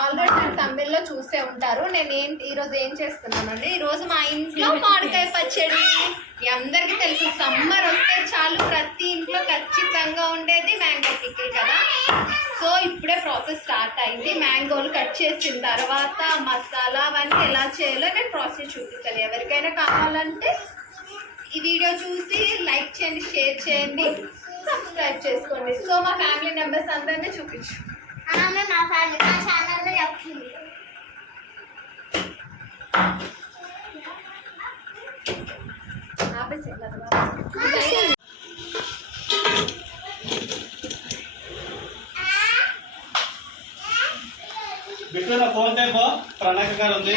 Already నేను తమిళ్లో చూసే ఉంటారు. ఈరోజు ఏం చేస్తున్నానండి, ఈరోజు మా ఇంట్లో మామిడికాయ పచ్చడి. మీ అందరికీ తెలుసు, సమ్మర్ వస్తే చాలు ప్రతి ఇంట్లో ఖచ్చితంగా ఉండేది మ్యాంగో పికిల్ కదా. సో ఇప్పుడే ప్రాసెస్ స్టార్ట్ అయింది. మ్యాంగోలు కట్ చేసిన తర్వాత మసాలా అవన్నీ ఎలా చేయాలో నేను ప్రాసెస్ చూపిస్తాను. ఎవరికైనా కావాలంటే ఈ వీడియో చూసి లైక్ చేయండి, షేర్ చేయండి, సబ్స్క్రైబ్ చేసుకోండి. సో మా ఫ్యామిలీ మెంబర్స్ అందరినీ చూపించు. మా ఫ్యామిలీ మా ఛానల్లో చెప్తుంది. బిడ్డల ఫోన్ టైపో ప్రణాళిక గారు ఉంది.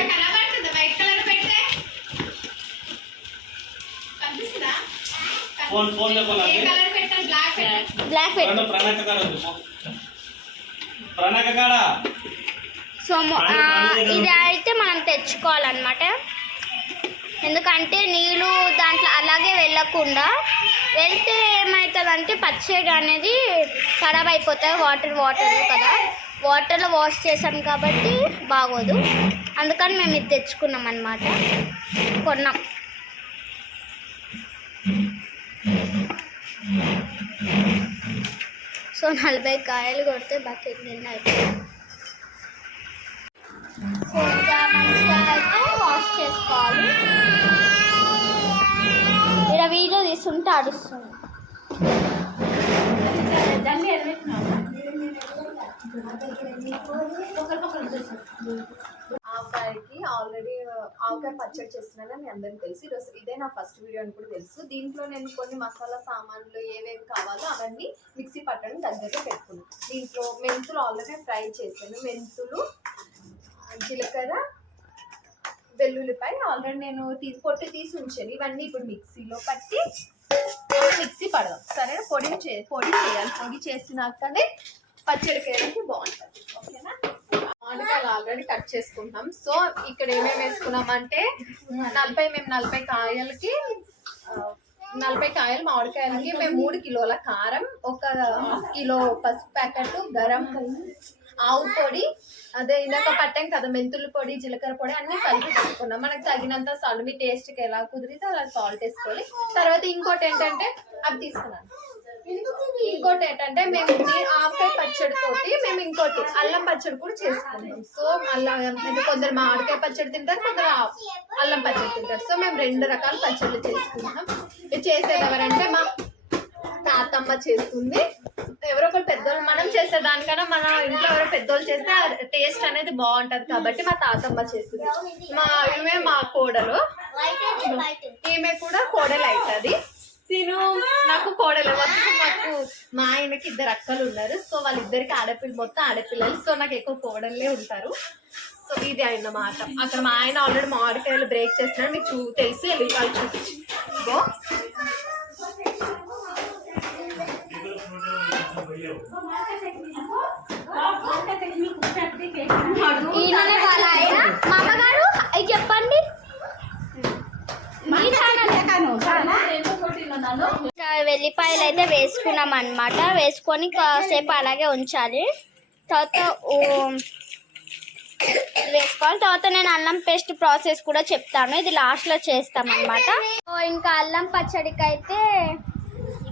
ఫోన్ ఫోన్ చెప్పాలి. బ్లాక్ పెట్టు. ప్రణాళిక గారు ఉంది. ప్రణాళిక గారా. సో ఇది అయితే మనం తెచ్చుకోవాలన్నమాట. ఎందుకంటే నీళ్ళు దాంట్లో అలాగే వెళ్ళకుండా వెళ్తే ఏమవుతుందంటే పచ్చడి అనేది ఖరాబ్ అయిపోతుంది. వాటర్ కదా, వాటర్లో వాష్ చేసాం కాబట్టి బాగోదు. అందుకని మేము ఇది తెచ్చుకున్నాం అన్నమాట, కొన్నాం. సో 40 కాయలు కొడితే బకెట్ నిండా అయిపోయింది. సో ఇంకా మంచిగా అయితే వాష్ చేసుకోవాలి. ఇలా వీడియో తీసుకుంటే అడుస్తుంది. ఆవకాయకి ఆల్రెడీ ఆవకాయ పచ్చడి చేస్తున్నానని మీ అందరికీ తెలుసు. ఈరోజు ఇదే నా ఫస్ట్ వీడియో అని కూడా తెలుసు. దీంట్లో నేను కొన్ని మసాలా సామాన్లు ఏవేవి కావాలో అవన్నీ మిక్సీ పట్టడం దగ్గరలో పెట్టుకున్నాను. దీంట్లో మెంతులు ఆల్రెడీ ఫ్రై చేశాను. మెంతులు, జీలకర్ర, వెల్లుల్లిపాయ ఆల్రెడీ నేను పొట్టు తీసి ఉంచాను. ఇవన్నీ ఇప్పుడు మిక్సీలో పట్టి మిక్సీ పడదాం. సరే, పొడి చేయాలి. పొడి చేసినాకనే పచ్చడి వేయడానికి బాగుంటుంది. ఓకేనా. మామిడికాయలు ఆల్రెడీ కట్ చేసుకుంటాం. సో ఇక్కడ ఏమేమి వేసుకున్నామంటే 40 కాయలకి 40 కాయలు మామిడికాయలకి మేము 3 కిలోల కారం, 1 కిలో పసుపు ప్యాకెట్, గరం, ఆవు పొడి, అదే ఇందాక పట్టాం కదా మెంతుల పొడి, జీలకర్ర పొడి అన్నీ కలిపి పెట్టుకున్నాం. మనకు తగినంత సాల్ట్, మీ టేస్ట్కి ఎలా కుదిరితే అలా సాల్ట్ వేసుకోవాలి. తర్వాత ఇంకోటి ఏంటంటే అవి తీసుకున్నాను. ఇంకోటి ఏంటంటే మేము ఆవకాయ పచ్చడి తోటి మేము ఇంకోటి అల్లం పచ్చడి కూడా చేసుకుంటాం. సో అంటే కొందరు మామిడికాయ పచ్చడి తింటారు, కొందరు అల్లం పచ్చడి తింటారు. సో మేము 2 రకాల పచ్చళ్ళు చేసుకుంటాం. ఇది చేసేది ఎవరంటే మా తాతమ్మ చేస్తుంది. ఎవరో ఒకరు పెద్దోళ్ళు, మనం చేసేదానికన్నా మన ఇంట్లో ఎవరో పెద్దోళ్ళు చేస్తే టేస్ట్ అనేది బాగుంటది కాబట్టి మా తాతమ్మ చేస్తుంది. ఈమె మా కోడలు, ఈమె కూడా కోడలు అవుతుంది. నేను నాకు కోడలు మాకు మా ఆయనకి 2 అక్కలు ఉన్నారు. సో వాళ్ళిద్దరికి మొత్తం ఆడపిల్లలు. సో నాకు ఎక్కువ కోడళ్ళే ఉంటారు. సో ఇది అన్నమాట. అక్కడ మా ఆయన ఆల్రెడీ మామిడికాయలు బ్రేక్ చేస్తున్నాడు, మీకు తెలిసి వాళ్ళు చూపించి. ఈయననే వాళ్ళ ఆయన. మా అమ్మగారు అవి చెప్పండి. వెల్లిపాయలు అయితే వేసుకున్నాం అన్నమాట. వేసుకొని కాసేపు అలాగే ఉంచాలి. తర్వాత వేసుకోవాలి. తర్వాత నేను అల్లం పేస్ట్ ప్రాసెస్ కూడా చెప్తాను, ఇది లాస్ట్లో చేస్తామన్నమాట. ఇంకా అల్లం పచ్చడికి అయితే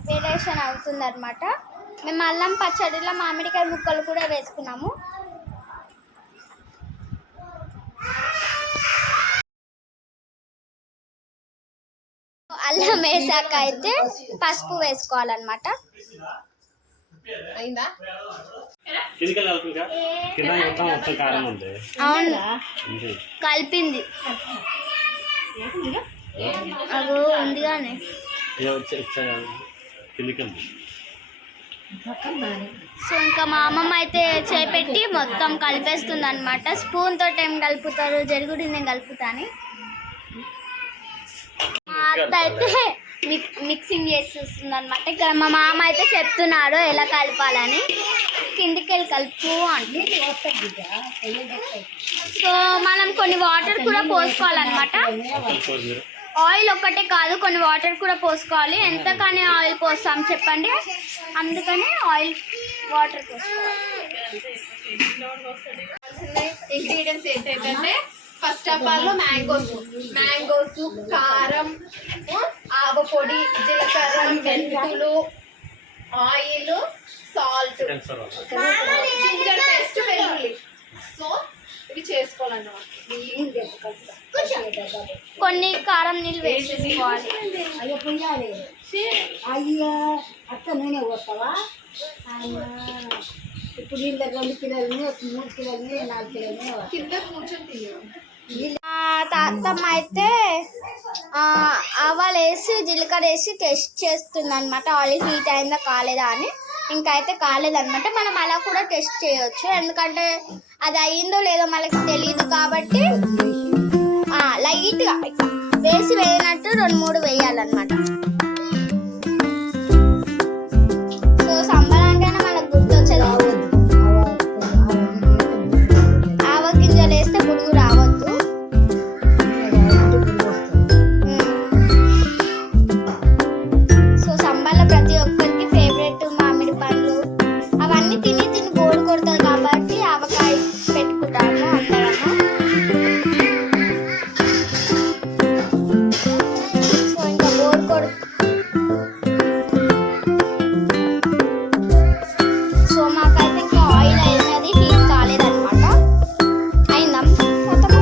ప్రిపరేషన్ అవుతుంది అనమాట. మేము అల్లం పచ్చడిలో మామిడికాయ ముక్కలు కూడా వేసుకున్నాము. అల్లం వేసాక అయితే పసుపు వేసుకోవాలన్నమాట. అవును, కలిపింది అగో ఉంది కానీ. సో ఇంకా మా అమ్మమ్మ అయితే చేపెట్టి మొత్తం కలిపేస్తుంది అనమాట. స్పూన్ తోటి ఏం కలుపుతారు, జరుగుడు నేను కలుపుతాను. మా అత్త అయితే మిక్సింగ్ చేస్తుంది అనమాట. ఇక్కడ మా మామ అయితే చెప్తున్నాడు ఎలా కలపాలని. కిందికి వెళ్ళి కలుపు అంటే. సో మనం కొన్ని వాటర్ కూడా పోసుకోవాలన్నమాట. ఆయిల్ ఒక్కటే కాదు, కొన్ని వాటర్ కూడా పోసుకోవాలి. ఎంత కానీ ఆయిల్ పోస్తాం చెప్పండి, అందుకని వాటర్ పోసుకోవాలి. ఇంగ్రీడియంట్స్ ఏంటంటే ఫస్ట్ ఆఫ్ ఆల్ మ్యాంగోస్ కారం, ఆవపొడి, జీలకర్ర, మెంతులు, ఆయిల్, సాల్ట్, జింజర్ పేస్ట్, వెల్లుల్లి. సో ఇవి చేసుకోవాలన్నమాట. కొన్ని కారం నీళ్ళు వేసేసుకోవాలి. అయ్యా అక్క నూనె పోతావా? ఇప్పుడు నీళ్ళ 2 కిలోలని 3 కిలోలని 4 కిలోలని కింద కూర్చొని తీయాలి. తాతమ్మ అయితే ఆవాలు వేసి జీలకర్ర వేసి టెస్ట్ చేస్తుంది అనమాట, ఆయిల్ హీట్ అయిందా కాలేదా అని. ఇంకైతే కాలేదన్నమాట. మనం అలా కూడా టెస్ట్ చేయొచ్చు, ఎందుకంటే అది అయ్యిందో లేదో మనకి తెలియదు కాబట్టి లైట్గా వేసి వేయనట్టు 2-3 వేయాలన్నమాట. సో సంబరం అంటేనే మనకు గుర్తొచ్చేది ఆవ గింజలు వేస్తే గుడుగు రావద్దు. సో సంబర్లో ప్రతి ఒక్కరికి ఫేవరెట్ మామిడి పండ్లు అవన్నీ తిని బోర్ కొడుతుంది కాబట్టి ఆవకాయ పెట్టుకుంటాము అందరము. సో ఇంకా బోర్ కొడు సో మాకైతే ఇంకా ఆయిల్ అయినది హీట్ కాలేదన్నమాట. అయిందా మొత్తం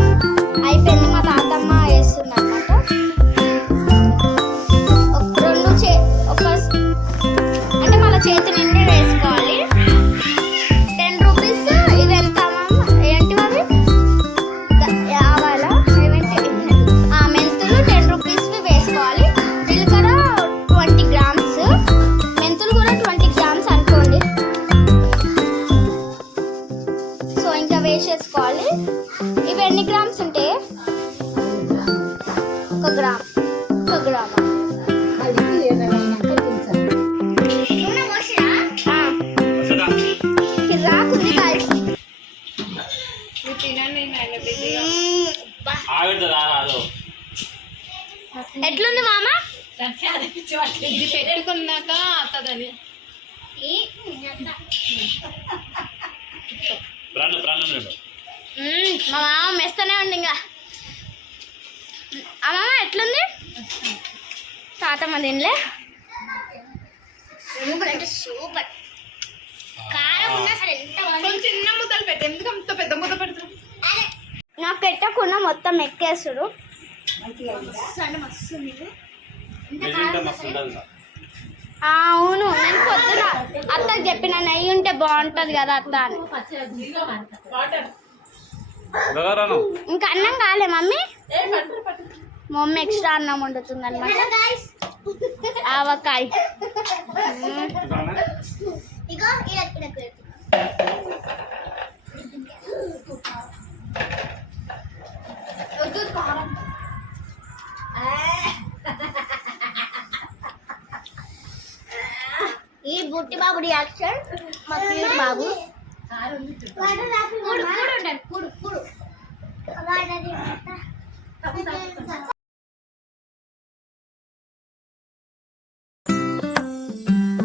అయిపోయింది. మా తాతమ్మ వేస్తుంది అనమాట. అంటే మన చేతి నిండి వేసుకోవాలి. 10 రూపీస్. ఇవి ఎంత ఏంటి అవి ఆవాలా ఏమంటే మెంతులు 10 రూపీస్వి వేసుకోవాలి. జీలకర్ర 20 గ్రామ్స్, మెంతులు కూడా 20 గ్రామ్స్ అనుకోండి. సో ఇంకా వేసేసుకోవాలి. ఇవి ఎన్ని గ్రామ్స్ ఉంటాయి? 1 గ్రామ్. 1 గ్రామ్ కలిపి ఏదైనాక తింటాను. రాకుంది కాల్సి ఇవి తినండి, నేను బిజీగా. రాదు. ఎట్లుంది మామ? ఇది పెట్టుకున్నాక అత్తదని మా మామ మెస్తనే ఉంది ఇంకా. ఆ మామ ఎట్లుంది? తాతమ్మ తినలే. సూపర్. కారం ఉన్నా సరే ఎంత కొంచెం చిన్న ముద్దలు పెట్టి ఎందుకు అంత పెద్ద ముద్ద పెడతారు? నా పెట్టకుండా మొత్తం ఎక్కేస్తుడు. అవును, నేను పొద్దున అత్తకు చెప్పిన నెయ్యి ఉంటే బాగుంటది కదా అత్త అని. ఇంకా అన్నం కాలే మమ్మీ? మమ్మీ ఎక్స్ట్రా అన్నం వండుతుంది అనమాట. ఆవకాయ ఈ బుట్టి బాబు రియాక్షన్ మా క్యూట్ బాబు.